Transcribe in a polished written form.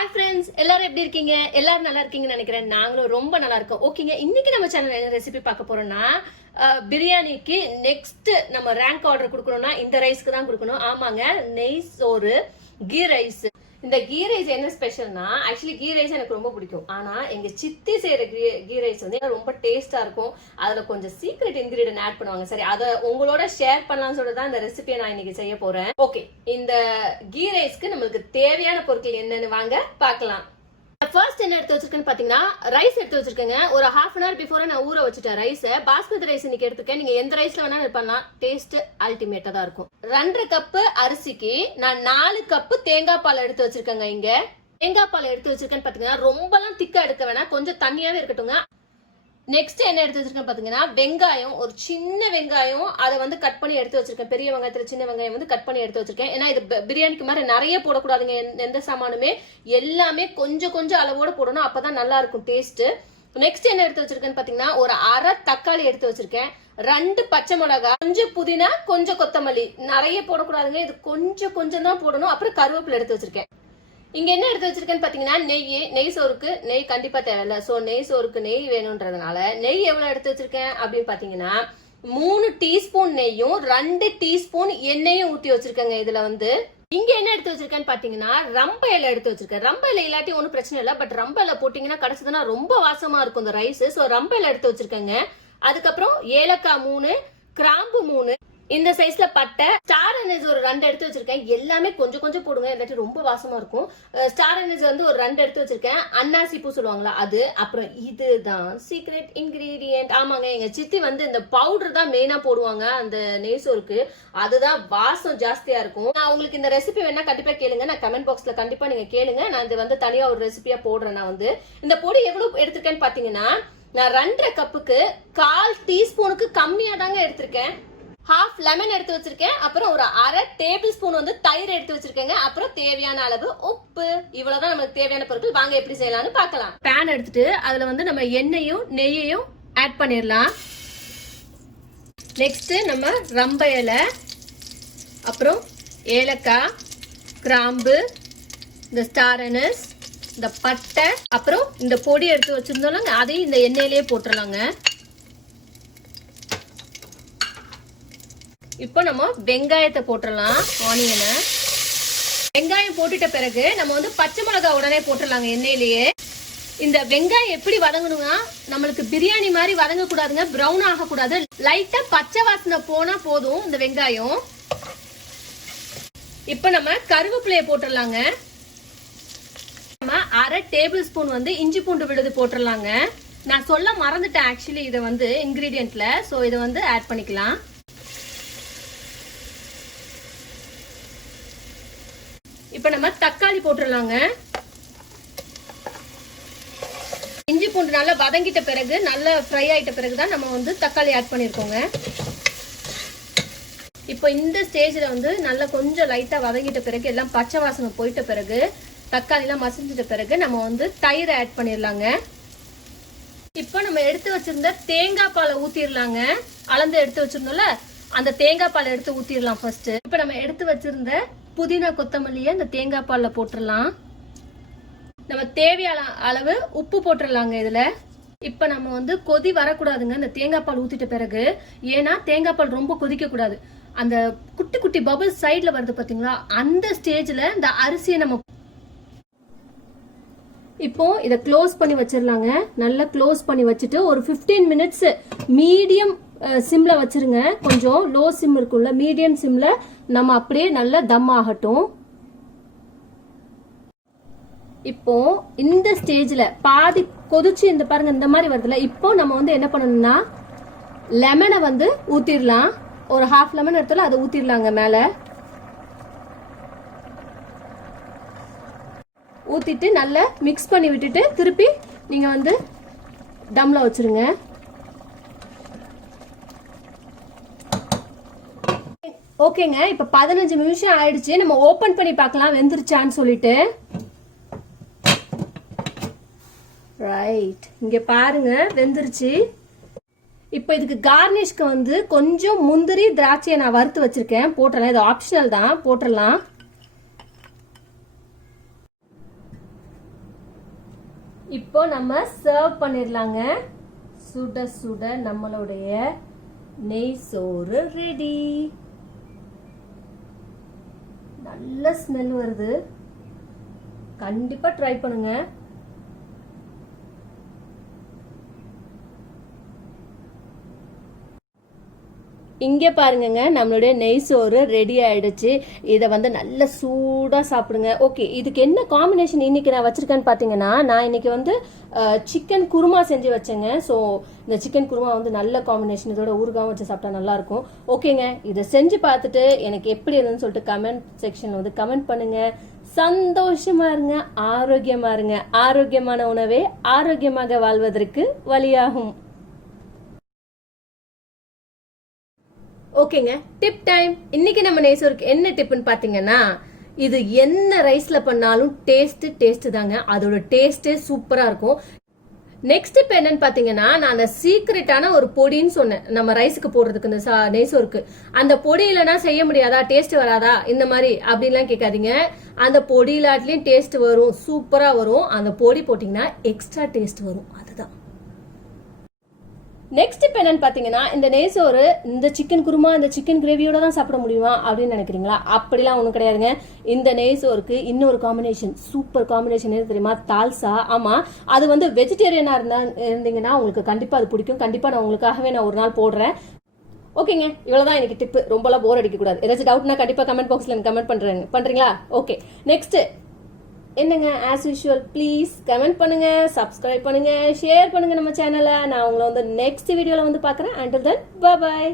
Hi friends, எல்லாரும் எப்படி இருக்கீங்க? எல்லாரும் நல்லா இருக்கீங்கன்னு நினைக்கிறேன். நாங்களும் ரொம்ப நல்லா இருக்கோம். ஓகேங்க, இன்னைக்கு நம்ம சேனல்ல என்ன ரெசிபி பார்க்க போறோம்னா பிரியாணிக்கு நெக்ஸ்ட் நம்ம ரேங்க் ஆர்டர் கொடுக்கணும்னா இந்த ரைஸ்க்கு தான் கொடுக்கணும். ஆமாங்க, நெய் சோறு கீ ரைஸ். இந்த கீ ரைஸ் என்ன ஸ்பெஷல்னா, ஆக்சுவலி கீ ரைஸ் எனக்கு ரொம்ப பிடிக்கும். ஆனா எங்க சித்தி செய்யற கீ ரைஸ் வந்து ரொம்ப டேஸ்டா இருக்கும். அதுல கொஞ்சம் சீக்ரெட் இன்கிரீடியன்ட் ஆட் பண்ணுவாங்க. சரி, அதை உங்களோட ஷேர் பண்ணலாம்னு சொல்லிட்டு தான் இந்த ரெசிபியை நான் இன்னைக்கு செய்ய போறேன். ஓகே, இந்த கீ ரைஸ்க்கு நம்மளுக்கு தேவையான பொருட்கள் என்னன்னு வாங்க பார்க்கலாம். ஃபர்ஸ்ட் என்ன எடுத்து வச்சிருக்கேன்னு பாத்தீங்கன்னா, ரைஸ் எடுத்து வச்சிருக்கேங்க. ஒரு ஹாஃப் அன் ஹவர் பிஃபோர நான் ஊற வச்சுட்டேன் ரைஸ். பாஸ்மதி ரைஸ் இன்னைக்கு எடுத்துக்கேன். நீங்க எந்த ரைஸ்ல வேணாலும் பண்ணலாம், டேஸ்ட் அல்டிமேட்டா தான் இருக்கும். 2 கப்பு அரிசிக்கு நான் 4 கப்பு தேங்காய் பால் எடுத்து வச்சிருக்கேங்க. இங்க தேங்காய் பால் எடுத்து வச்சிருக்கேன்னு பாத்தீங்கன்னா, ரொம்பலாம் திக்கா எடுக்க வேணாம், கொஞ்சம் தண்ணியாவே இருக்கட்டுங்க. நெக்ஸ்ட் என்ன எடுத்து வச்சிருக்கேன் பாத்தீங்கன்னா, வெங்காயம், ஒரு சின்ன வெங்காயம், அதை வந்து கட் பண்ணி எடுத்து வச்சிருக்கேன். பெரிய வெங்காயத்துல சின்ன வெங்காயம் வந்து கட் பண்ணி எடுத்து வச்சிருக்கேன். ஏன்னா இது பிரியாணிக்கு மாதிரி நிறைய போடக்கூடாதுங்க. எந்த சாமானுமே எல்லாமே கொஞ்சம் கொஞ்சம் அளவோட போடணும், அப்பதான் நல்லா இருக்கும் டேஸ்ட். நெக்ஸ்ட் என்ன எடுத்து வச்சிருக்கேன்னு பாத்தீங்கன்னா, ஒரு அரை தக்காளி எடுத்து வச்சிருக்கேன், 2 பச்சை மிளகாய், கொஞ்சம் புதினா, கொஞ்சம் கொத்தமல்லி. நிறைய போடக்கூடாதுங்க, இது கொஞ்சம் கொஞ்சம் தான் போடணும். அப்புறம் கருவேப்பிலை எடுத்து வச்சிருக்கேன். இங்க என்ன எடுத்து வச்சிருக்கேன்னு பாத்தீங்கன்னா, நெய் சோறுக்கு நெய் கண்டிப்பா தேவையில்ல. சோ நெய் சோறுக்கு நெய் வேணும்ன்றதுனால நெய் எவ்வளவு எடுத்து வச்சிருக்கேன் அப்படின்னு பாத்தீங்கன்னா, 3 டீஸ்பூன் நெய்யும் 2 டீஸ்பூன் எண்ணெயும் ஊத்தி வச்சிருக்கேங்க. இதுல வந்து இங்க என்ன எடுத்து வச்சிருக்கேன்னு பாத்தீங்கன்னா, ரம்ப இலை எடுத்து வச்சிருக்கேன். ரம்ப இலை இல்லாட்டி ஒன்னும் பிரச்சனை இல்லை, பட் ரம்ப இலை போட்டீங்கன்னா கிடைச்சதுன்னா ரொம்ப வாசமா இருக்கும் இந்த ரைஸ். சோ ரம்ப இலை எடுத்து வச்சிருக்கேங்க. அதுக்கப்புறம் ஏலக்காய் 3, கிராம்பு 3, இந்த சைஸ்ல பட்டை, ஸ்டார் அனீஸ் ஒரு 2 எடுத்து வச்சிருக்கேன். எல்லாமே கொஞ்சம் கொஞ்சம் போடுங்க, இல்லாட்டி ரொம்ப வாசமா இருக்கும். ஸ்டார் அனீஸ் வந்து ஒரு 2 எடுத்து வச்சிருக்கேன். அன்னாசி பூ சொல்லுவாங்களா அது. அப்புறம் இதுதான் சீக்ரெட் இன்கிரீடியன்ட். ஆமாங்க, எங்க சித்தி வந்து இந்த பவுடர் தான் மெயினா போடுவாங்க அந்த நெய் சோறுக்கு. அதுதான் வாசம் ஜாஸ்தியா இருக்கும். நான் உங்களுக்கு இந்த ரெசிபி வேணா கண்டிப்பா கேளுங்க, நான் கமெண்ட் பாக்ஸ்ல கண்டிப்பா நீங்க கேளுங்க. நான் இது வந்து தனியா ஒரு ரெசிபியா போடுறேன். நான் வந்து இந்த பொடி எவ்வளவு எடுத்திருக்கேன்னு பாத்தீங்கன்னா, நான் 2.5 கப்புக்கு 1/4 டீஸ்பூனுக்கு கம்மியா தாங்க எடுத்திருக்கேன். ஹாஃப் லெமன் எடுத்து வச்சிருக்கேன். அப்புறம் ஒரு அரை டேபிள் ஸ்பூன் வந்து தயிர் எடுத்து வச்சிருக்கேங்க. அப்புறம் தேவையான அளவு உப்பு. இவ்வளவுதான் நமக்கு தேவையான பொருட்கள். வாங்க எப்படி செய்யலாம்னு பார்க்கலாம். பேன் எடுத்துட்டு அதுல வந்து நம்ம எண்ணெயும் நெய்யையும் ஆட் பண்ணிடலாம். நெக்ஸ்ட் நம்ம ரம்ப இலை, அப்புறம் ஏலக்காய், கிராம்பு, இந்த ஸ்டார் அனீஸ், இந்த பட்டை, அப்புறம் இந்த பொடி எடுத்து வச்சிருந்தோம்ல அதையும் இந்த எண்ணெயிலேயே போட்டுடலாங்க. இப்போ நம்ம வெங்காயத்தை போட்டுடலாம். ஆனியனை வெங்காயம் போட்டுட்ட பிறகு நம்ம வந்து பச்சை மிளகாய் உடனே போட்டுடலாங்க எண்ணெயிலேயே. இந்த வெங்காயம் எப்படி வதங்கணும்னா, நம்மளுக்கு பிரியாணி மாதிரி வதங்க கூடாதுங்க, பிரவுன் ஆகக்கூடாது. லைட்டா பச்சை வாசனை போனா போதும் இந்த வெங்காயம். இப்போ நம்ம கருவேப்பிலையை போட்டுடலாங்க. நம்ம அரை டேபிள் ஸ்பூன் வந்து இஞ்சி பூண்டு விழுது போட்டுடலாங்க. நான் சொல்ல மறந்துட்டேன் ஆக்சுவலி இதை வந்து இன்கிரீடியன்ட்ல. ஸோ இதை வந்து ஆட் பண்ணிக்கலாம். இப்ப நம்ம தக்காளி போட்டுடலாங்க. இஞ்சி பூண்டு நல்லா வதங்கிட்ட பிறகு, நல்லா ஃப்ரை ஆயிட்ட பிறகுதான் நம்ம வந்து தக்காளி ஆட் பண்ணிருக்கோங்க. இப்போ இந்த ஸ்டேஜ்ல வந்து நல்லா கொஞ்சம் லைட்டா வதங்கிட்ட பிறகு, எல்லாம் பச்சை வாசனை போயிட்ட பிறகு, தக்காளி எல்லாம் மசிஞ்சிட்ட பிறகு நம்ம வந்து தயிரை ஆட் பண்ணிடலாங்க. இப்போ நம்ம எடுத்து வச்சிருந்த தேங்காய் பாலை ஊத்திடலாங்க. அளந்து எடுத்து வச்சிருந்தோம்ல அந்த தேங்காய் பாலை எடுத்து ஊத்திடலாம் ஃபர்ஸ்ட். இப்போ நம்ம எடுத்து வச்சிருந்த புதினா கொத்தமல்லியை இந்த தேங்காய் பால்ல போட்டுடலாம். நம்ம தேவையான அளவு உப்பு போட்டுடலாங்க இதுல. இப்ப நம்ம வந்து கொதி வரக்கூடாதுங்க இந்த தேங்காய் பால் ஊத்திட்ட பிறகு. ஏன்னா தேங்காய் பால் ரொம்ப கொதிக்க கூடாது. அந்த குட்டி குட்டி பபிள் சைட்ல வருது பாத்தீங்களா, அந்த ஸ்டேஜ்ல இந்த அரிசியை நம்ம இப்போ இத க்ளோஸ் பண்ணி வச்சிடலாங்க. நல்லா க்ளோஸ் பண்ணி வச்சுட்டு ஒரு 15 மினிட்ஸ் மீடியம் சிம்ல வச்சிருங்க. கொஞ்சம் லோ சிம் இருக்கும்ல, மீடியம் சிம்ல நம்ம அப்படியே நல்லா தம் ஆகட்டும். இப்போ இந்த ஸ்டேஜ்ல பாதி கொதிச்சு இந்த பாருங்க இந்த மாதிரி வருதுல, இப்போ நம்ம வந்து என்ன பண்ணணும்னா லெமனை வந்து ஊத்திடலாம். ஒரு ஹாஃப் லெமன் எடுத்தால அதை ஊத்திடலாங்க மேல. ஊத்திட்டு நல்லா மிக்ஸ் பண்ணி விட்டுட்டு திருப்பி நீங்க வந்து தம்ல வச்சிருங்க. ஓகேங்க, இப்ப 15 நிமிஷம் ஆயிடுச்சு. நம்ம ஓபன் பண்ணி பார்க்கலாம் வெந்துருச்சான்னு சொல்லிட்டு. ரைட், இங்க பாருங்க வெந்துருச்சு. இப்போ இதுக்கு கார்னிஷ்க்கு வந்து கொஞ்சம் முந்திரி திராட்சையை நான் வறுத்து வச்சிருக்கேன், போட்டுறலாம். இது ஆப்ஷனல் தான், போட்டுடலாம். இப்போ நம்ம சர்வ் பண்ணிடலாங்க. சுட சுட நம்மளுடைய நெய் சோறு ரெடி. நல்ல ஸ்மெல் வருது. கண்டிப்பா ட்ரை பண்ணுங்க. இங்கே பாருங்கங்க, நம்மளுடைய நெய் சோறு ரெடி ஆயிடுச்சு. இதை வந்து நல்ல சூடாக சாப்பிடுங்க. ஓகே, இதுக்கு என்ன காம்பினேஷன் இன்னைக்கு நான் வச்சிருக்கேன்னு பார்த்தீங்கன்னா, நான் இன்னைக்கு வந்து சிக்கன் குருமா செஞ்சு வச்சேங்க. ஸோ இந்த சிக்கன் குருமா வந்து நல்ல காம்பினேஷன், இதோட ஊறுகாவும் வச்சு சாப்பிட்டா நல்லா இருக்கும். ஓகேங்க, இதை செஞ்சு பார்த்துட்டு எனக்கு எப்படி இருந்துன்னு சொல்லிட்டு கமெண்ட் செக்ஷன்ல வந்து கமெண்ட் பண்ணுங்க. சந்தோஷமா இருங்க, ஆரோக்கியமா இருங்க. ஆரோக்கியமான உணவே ஆரோக்கியமாக வாழ்வதற்கு வழியாகும். ஓகேங்க, டிப் டைம். இன்னைக்கு நம்ம நெய்சோருக்கு என்ன டிப்னு பாத்தீங்கன்னா, இது என்ன ரைஸ்ல பண்ணாலும் டேஸ்ட் தாங்க. அதோட டேஸ்டே சூப்பரா இருக்கும். நெக்ஸ்ட் டிப் என்னன்னு பாத்தீங்கன்னா, நான் அந்த சீக்ரெட்டான ஒரு பொடின்னு சொன்னேன், நம்ம ரைஸுக்கு போடுறதுக்கு இந்த நெய்சோருக்கு. அந்த பொடி இல்லைன்னா செய்ய முடியாதா, டேஸ்ட் வராதா இந்த மாதிரி அப்படின்லாம் கேட்காதீங்க. அந்த பொடி இல்லாட்டிலையும் டேஸ்ட் வரும், சூப்பரா வரும். அந்த பொடி போட்டீங்கன்னா எக்ஸ்ட்ரா டேஸ்ட் வரும். அதுதான் நெக்ஸ்ட் இப்போ என்னன்னு பார்த்தீங்கன்னா, இந்த நெய்சோறு இந்த சிக்கன் குருமா இந்த சிக்கன் கிரேவியோட தான் சாப்பிட முடியுமா அப்படின்னு நினைக்கிறீங்களா? அப்படிலாம் ஒன்றும் கிடையாதுங்க. இந்த நெய்சோருக்கு இன்னொரு காம்பினேஷன், சூப்பர் காம்பினேஷன் எது தெரியுமா? தால்சா. ஆமாம், அது வந்து வெஜிடேரியனாக இருந்தீங்கன்னா உங்களுக்கு கண்டிப்பாக அது பிடிக்கும். கண்டிப்பாக நான் உங்களுக்காகவே நான் ஒரு நாள் போடுறேன். ஓகேங்க, இவ்வளோதான் எனக்கு டிப்பு. ரொம்பலாம் போர் அடிக்கக்கூடாது. ஏதாச்சும் டவுட்னா கண்டிப்பாக கமெண்ட் பாக்ஸில் எனக்கு கமெண்ட் பண்ணுறீங்களா? ஓகே, நெக்ஸ்ட் என்னங்க, ஆஸ் யூஷுவல் ப்ளீஸ் கமெண்ட் பண்ணுங்க, சப்ஸ்கிரைப் பண்ணுங்க, ஷேர் பண்ணுங்க நம்ம சேனலை. நான் உங்களை வந்து நெக்ஸ்ட் வீடியோவில் வந்து பார்க்குறேன். Until then bye bye.